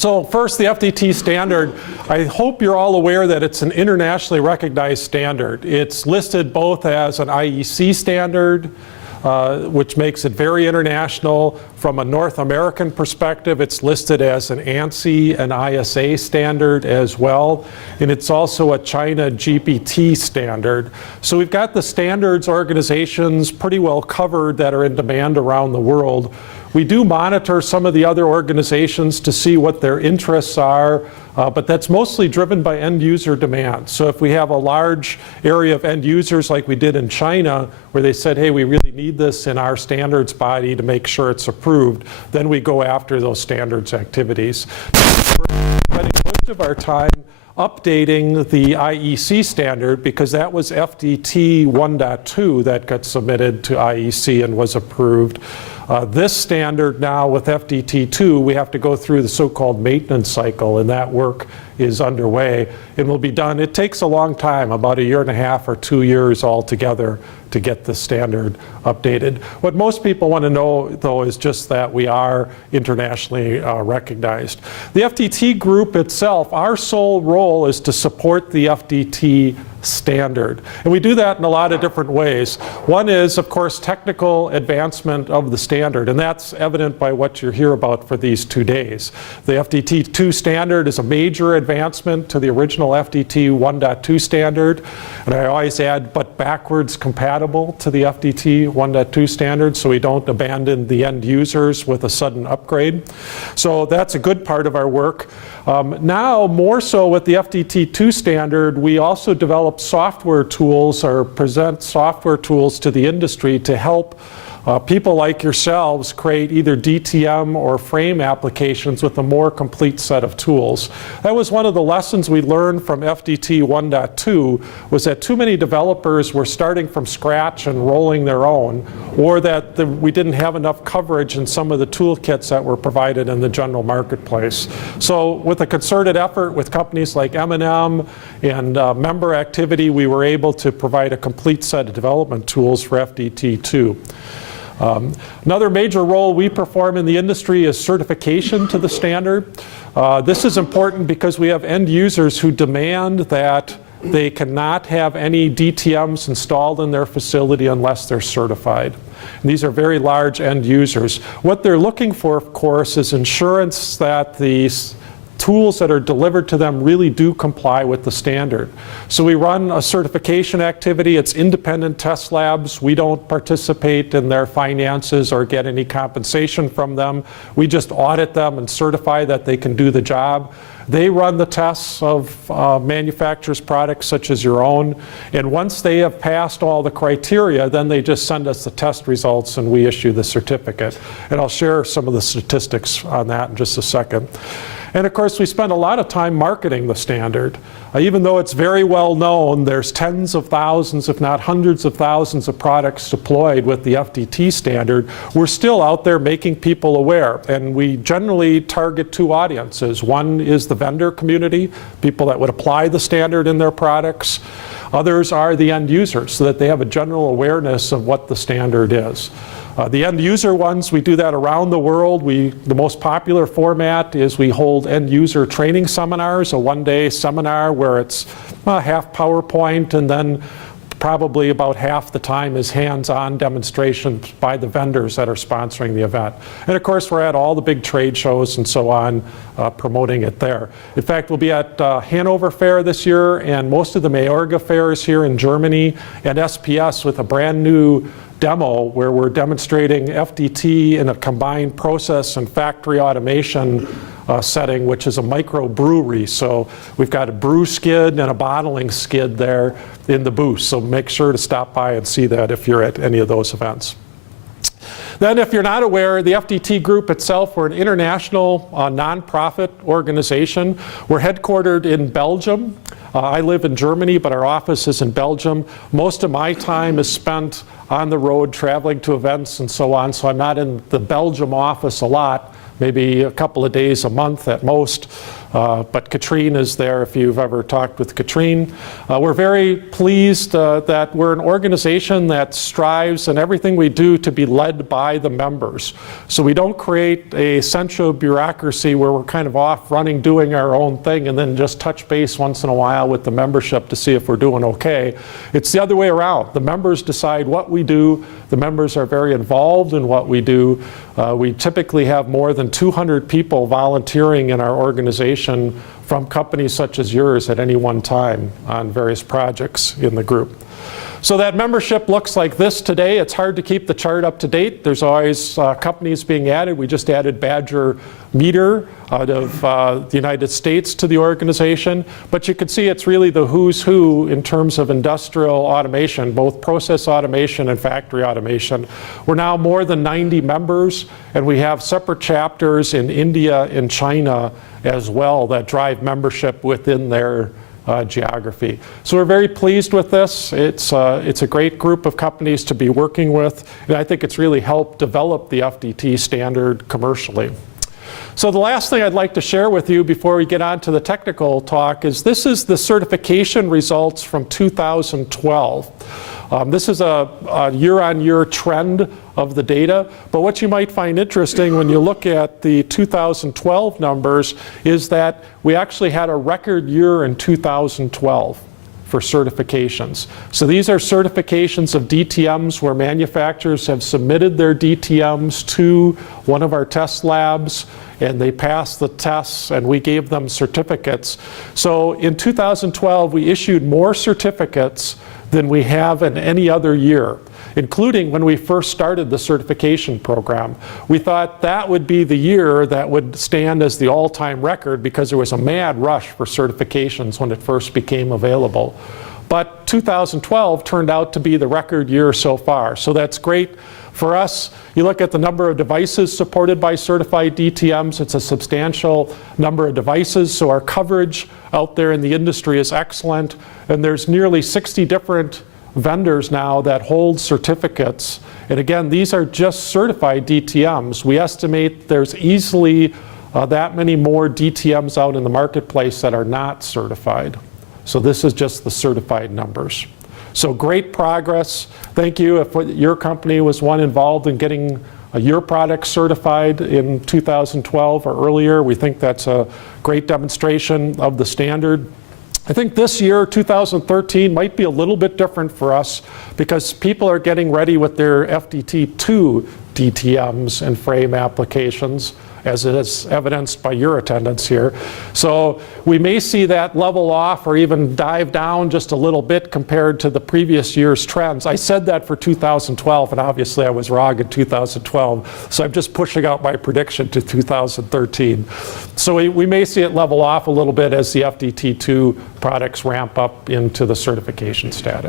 So first, the FDT standard. I hope you're all aware that it's an internationally recognized standard. It's listed both as an IEC standard, which makes it very international. From a North American perspective, it's listed as an ANSI and ISA standard as well. And it's also a China GPT standard. So we've got the standards organizations pretty well covered that are in demand around the world. We do monitor some of the other organizations to see what their interests are, but that's mostly driven by end user demand. So if we have a large area of end users like we did in China, where they said, hey, we really need this in our standards body to make sure it's approved, then we go after those standards activities. We're spending most of our time updating the IEC standard because that was FDT 1.2 that got submitted to IEC and was approved. This standard now with FDT2, we have to go through the so-called maintenance cycle, and that work is underway and will be done. It takes a long time, about 1.5 years or 2 years altogether to get the standard updated. What most people want to know, though, is just that we are internationally recognized. The FDT group itself, our sole role is to support the FDT standard. And we do that in a lot of different ways. One is, of course, technical advancement of the standard, and that's evident by what you hear about for these 2 days. The FDT2 standard is a major advancement to the original FDT 1.2 standard, and I always add, but backwards compatible to the FDT 1.2 standard, so we don't abandon the end users with a sudden upgrade. So that's a good part of our work. Now, more so with the FDT2 standard, we also develop software tools or present software tools to the industry to help people like yourselves create either DTM or frame applications with a more complete set of tools. That was one of the lessons we learned from FDT 1.2, was that too many developers were starting from scratch and rolling their own, or that we didn't have enough coverage in some of the toolkits that were provided in the general marketplace. So with a concerted effort with companies like M&M and member activity, we were able to provide a complete set of development tools for FDT2. Another major role we perform in the industry is certification to the standard. This is important because we have end users who demand that they cannot have any DTMs installed in their facility unless they're certified. And these are very large end users. What they're looking for, of course, is assurance that these tools that are delivered to them really do comply with the standard. So we run a certification activity. It's independent test labs. We don't participate in their finances or get any compensation from them. We just audit them and certify that they can do the job. They run the tests of manufacturers' products such as your own, and once they have passed all the criteria, then they just send us the test results and we issue the certificate. And I'll share some of the statistics on that in just a second. And of course, we spend a lot of time marketing the standard. Even though it's very well known, there's tens of thousands, if not hundreds of thousands of products deployed with the FDT standard, we're still out there making people aware. And we generally target 2 audiences. One is the vendor community, people that would apply the standard in their products. Others are the end users, so that they have a general awareness of what the standard is. The end user ones, we do that around the world. The most popular format is we hold end user training seminars, a 1-day seminar where it's half PowerPoint, and then probably about half the time is hands-on demonstrations by the vendors that are sponsoring the event. And of course, we're at all the big trade shows and so on, promoting it there. In fact, we'll be at Hanover Fair this year, and most of the Mayorga fairs here in Germany, and SPS with a brand new demo where we're demonstrating FDT in a combined process and factory automation setting, which is a microbrewery. So we've got a brew skid and a bottling skid there in the booth. So make sure to stop by and see that if you're at any of those events. Then if you're not aware, the FDT group itself, we're an international nonprofit organization. We're headquartered in Belgium. I live in Germany, but our office is in Belgium. Most of my time is spent on the road traveling to events and so on, so I'm not in the Belgium office a lot, maybe a couple of days a month at most. But Katrine is there if you've ever talked with Katrine. We're very pleased that we're an organization that strives in everything we do to be led by the members. So we don't create a central bureaucracy where we're kind of off running, doing our own thing, and then just touch base once in a while with the membership to see if we're doing okay. It's the other way around. The members decide what we do. The members are very involved in what we do. We typically have more than 200 people volunteering in our organization from companies such as yours at any one time on various projects in the group. So that membership looks like this today. It's hard to keep the chart up to date. There's always companies being added. We just added Badger Meter out of the United States to the organization. But you can see it's really the who's who in terms of industrial automation, both process automation and factory automation. We're now more than 90 members, and we have separate chapters in India and China as well that drive membership within their geography. So we're very pleased with this. It's a great group of companies to be working with, and I think it's really helped develop the FDT standard commercially. So the last thing I'd like to share with you before we get on to the technical talk is this is the certification results from 2012. This is a year-on-year trend of the data, but what you might find interesting when you look at the 2012 numbers is that we actually had a record year in 2012 for certifications. So these are certifications of DTMs where manufacturers have submitted their DTMs to one of our test labs, and they passed the tests, and we gave them certificates. So in 2012, we issued more certificates than we have in any other year, including when we first started the certification program. We thought that would be the year that would stand as the all-time record because there was a mad rush for certifications when it first became available. But 2012 turned out to be the record year so far, so that's great. For us, you look at the number of devices supported by certified DTMs, it's a substantial number of devices, so our coverage out there in the industry is excellent, and there's nearly 60 different vendors now that hold certificates. And again, these are just certified DTMs. We estimate there's easily that many more DTMs out in the marketplace that are not certified. So this is just the certified numbers. So great progress. Thank you if your company was one involved in getting your product certified in 2012 or earlier. We think that's a great demonstration of the standard. I think this year, 2013, might be a little bit different for us because people are getting ready with their FDT2 DTMs and frame applications, as it is evidenced by your attendance here. So we may see that level off or even dive down just a little bit compared to the previous year's trends. I said that for 2012, and obviously I was wrong in 2012, so I'm just pushing out my prediction to 2013. So we may see it level off a little bit as the FDT2 products ramp up into the certification status.